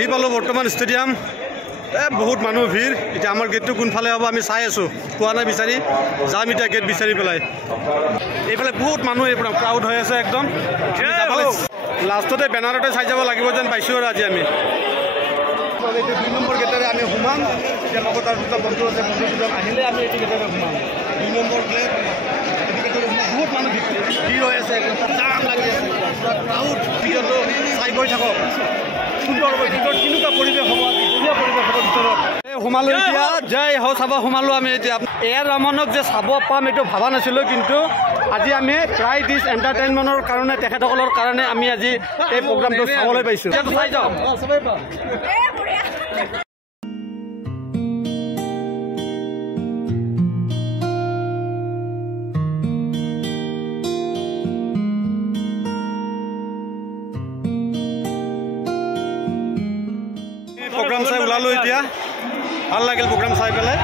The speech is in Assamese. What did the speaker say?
আহি পালোঁ বৰ্তমান ষ্টেডিয়াম। বহুত মানুহ ভিৰ। এতিয়া আমাৰ গেটটো কোনফালে হ'ব আমি চাই আছোঁ, পোৱা নাই বিচাৰি যাম এতিয়া গেট বিচাৰি পেলাই। এইফালে বহুত মানুহ এইফালে ক্ৰাউড হৈ আছে একদম। লাষ্টতে বেনাৰতে চাই যাব লাগিব যেন পাইছোঁ আৰু আজি আমি। এইটো 2 নম্বৰ গেটেৰে আমি সোমাম। এতিয়া লগত আৰু দুটা বন্ধু আছে, বন্ধু দুজন আহিলে আমি এইটো গেটেৰে সোমাম। 2 নম্বৰ গেট বহুত মানুহ ভিৰ হৈ আছে, জাম লাগি আছে, ক্ৰাউড। ভিডিঅ'টো চাই গৈ থাকক। সুন্দৰ ভিতৰত কেনেকুৱা পৰিৱেশ হ'ব, ধুনীয়া পৰিৱেশ হ'ব ভিতৰত। সোমালোঁ এতিয়া, জয় ho চাব সোমালোঁ আমি এতিয়া। এয়াৰ ৰহমানক যে চাব পাম এইটো ভবা নাছিলোঁ, কিন্তু আজি আমি প্ৰায় দিছ এণ্টাৰটেইনমেণ্টৰ কাৰণে তেখেতসকলৰ কাৰণে আমি আজি এই প্ৰগ্ৰামটো চাবলৈ পাইছোঁ। চাই যাওঁ। প্ৰগ্ৰাম চাই ওলালোঁ এতিয়া, ভাল লাগিল প্ৰগ্ৰাম চাই পেলাই।